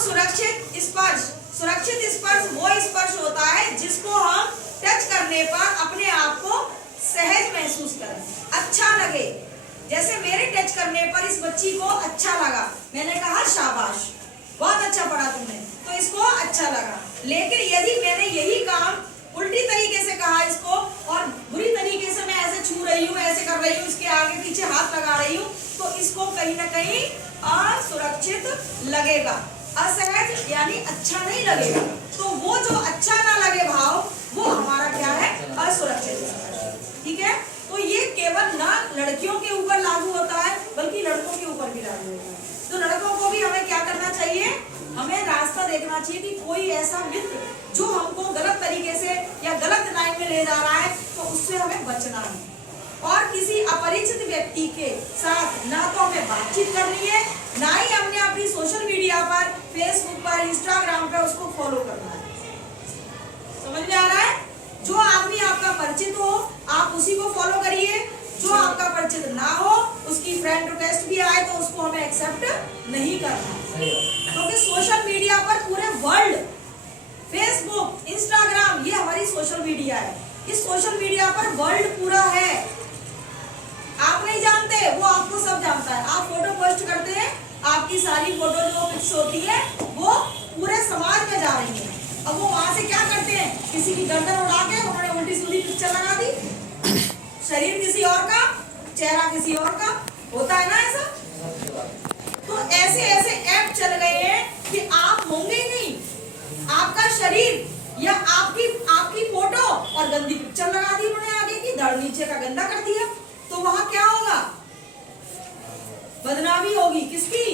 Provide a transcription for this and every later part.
सुरक्षित स्पर्श, सुरक्षित स्पर्श वो स्पर्श होता है जिसको हम टच करने पर अपने आप को सहज महसूस करें, अच्छा लगे। जैसे मेरे टच करने पर इस बच्ची को अच्छा लगा, मैंने कहा शाबाश, बहुत अच्छा पढ़ा तुमने, तो इसको अच्छा लगा। लेकिन यदि मैंने यही काम उल्टी तरीके से कहा इसको और बुरी तरीके से मैं ऐसे छू रही हूँ, ऐसे कर रही हूँ, इसके आगे पीछे हाथ लगा रही हूँ, तो इसको कहीं ना कहीं असुरक्षित लगेगा, असहज यानी अच्छा नहीं लगेगा। तो वो जो अच्छा ना लगे भाव, वो हमारा क्या है, असुरक्षित। ठीक है, तो ये केवल ना लड़कियों के ऊपर लागू होता है बल्कि लड़कों के ऊपर भी लागू होता है। तो लड़कों को भी हमें क्या करना चाहिए, हमें रास्ता देखना चाहिए कि कोई ऐसा मित्र जो हमको गलत तरीके से या गलत लाइन में ले जा रहा है, तो उससे हमें बचना है। और किसी अपरिचित व्यक्ति के साथ ना तो हमें बातचीत करनी है, ना ही हमने अपनी सोशल मीडिया पर, फेसबुक पर, इंस्टाग्राम पर उसको फॉलो करना है। समझ में आ रहा है? जो आदमी आपका परिचित हो आप उसी को फॉलो करिए, जो आपका परिचित ना हो, उसकी फ्रेंड रिक्वेस्ट भी आए तो उसको हमें एक्सेप्ट नहीं करना, क्योंकि सोशल मीडिया पर पूरे वर्ल्ड, फेसबुक, इंस्टाग्राम, ये हमारी सोशल मीडिया है। इस सोशल मीडिया पर वर्ल्ड पूरा है, आप नहीं जानते, वो आपको सब जानता है। आप फोटो पोस्ट करते हैं, आपकी सारी फोटो जो पिक्स होती है वो पूरे समाज में जा रही है। अब वो वहां से क्या करते हैं, किसी की गर्दन उड़ा के उन्होंने उल्टी सीधी पिक्चर लगा दी, शरीर किसी और का, चेहरा किसी और का, होता है ना ऐसा। तो ऐसे ऐसे ऐप चल गए हैं कि आप होंगे ही नहीं, आपका शरीर या आपकी फोटो और गंदी पिक्चर लगा दी उन्होंने आगे की, धड़ नीचे का गंदा कर दिया, तो वहां क्या होगा, बदनामी होगी, किसकी,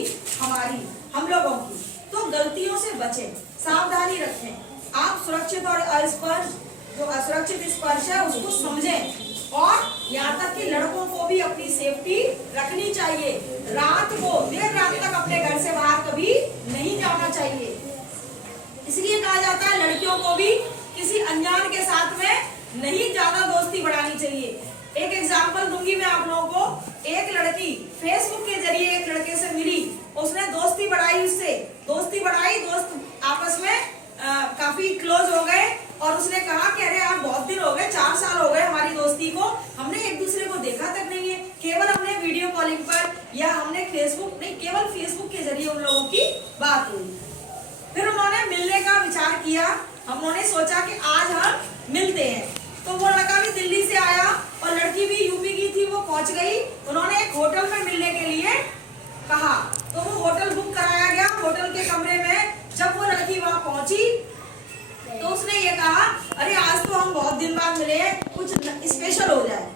हमारी, हम लोगों की। तो गलतियों से बचें, सावधानी रखें, आप सुरक्षित और अस्पर्श, जो असुरक्षित स्पर्श है उसको समझें। और यहाँ तक कि लड़कों को भी अपनी सेफ्टी रखनी चाहिए, रात को देर रात तक अपने घर से बाहर कभी नहीं जाना चाहिए। इसलिए कहा जाता है लड़कियों को भी किसी अनजान के साथ में नहीं ज्यादा दोस्ती बढ़ानी चाहिए। एक एग्जाम्पल दूंगी मैं आप लोगों को। एक लड़की फेसबुक के जरिए एक लड़के से मिली, उसने दोस्ती बढ़ाई, उससे दोस्ती बढ़ाई, दोस्त आपस में काफी क्लोज हो गए और उसने कहा कि अरे यार बहुत दिन हो गए, 4 साल हो गए हमारी दोस्ती को, हमने एक दूसरे को देखा तक नहीं है, केवल हमने वीडियो कॉलिंग पर या हमने फेसबुक नहीं, केवल फेसबुक के जरिए उन लोगों की बात हुई। फिर उन्होंने मिलने का विचार किया, हमने सोचा कि आज हम मिलते हैं। तो वो लड़का भी दिल्ली से आया और लड़की भी यूपी की थी, वो पहुंच गई। उन्होंने एक होटल में मिलने के लिए कहा, तो वो होटल बुक कराया गया। होटल के कमरे में जब वो लड़की वहां पहुंची तो उसने ये कहा, अरे आज तो हम बहुत दिन बाद मिले हैं, कुछ स्पेशल हो जाए।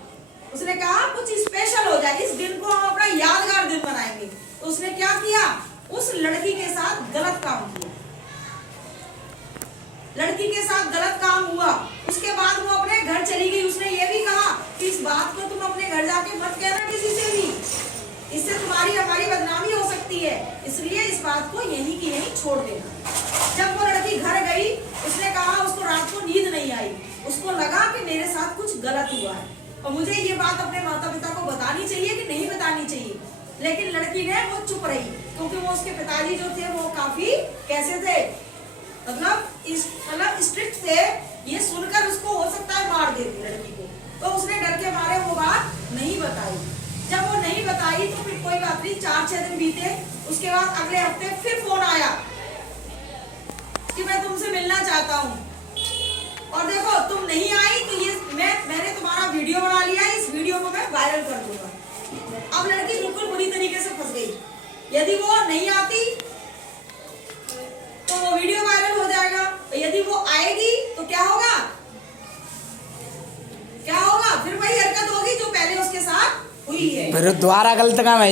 उसने कहा कुछ स्पेशल हो जाए, इस दिन को हम अपना यादगार दिन बनाएंगे। तो उसने क्या किया, उस लड़की के साथ गलत काम किया, लड़की के साथ गलत काम हुआ। उसके बाद वो अपने घर चली गई। उसने ये भी कहा कि इस बात को तुम अपने घर जाके मत कहना किसी से भी, इससे तुम्हारी हमारी बदनामी हो सकती है, इसलिए इस बात को यहीं की यहीं छोड़ देना। जब वो लड़की घर गई, उसने कहा उसको रात को नींद नहीं आई, उसको लगा कि मेरे साथ कुछ गलत हुआ है और मुझे ये बात अपने माता पिता को बतानी चाहिए कि नहीं बतानी चाहिए। लेकिन लड़की ने वो चुप रही, क्योंकि वो उसके पिताजी जो थे वो काफी कैसे थे, मतलब स्ट्रिक्ट थे। ये सुनकर उसको हो सकता है मार देती लड़की को, तो उसने डर के मारे वो बात नहीं बताई। जब वो नहीं बताई तो फिर कोई बात नहीं, 4-6 दिन बीते। उसके बाद अगले हफ्ते फिर फोन आया कि मैं तुमसे मिलना चाहता हूँ, और देखो तुम नहीं आई तो ये मैंने तुम्हारा वीडियो बना लिया है, इस वीडियो को मैं वायरल कर दूंगा। अब लड़की बिल्कुल बुरी तरीके से फंस गई, यदि वो नहीं आती तो वो वीडियो वायरल हो जाएगा, यदि वो आएगी तो क्या होगा, फिर वही हरकत होगी जो पहले उसके साथ हुई है, फिर दोबारा गलत काम है।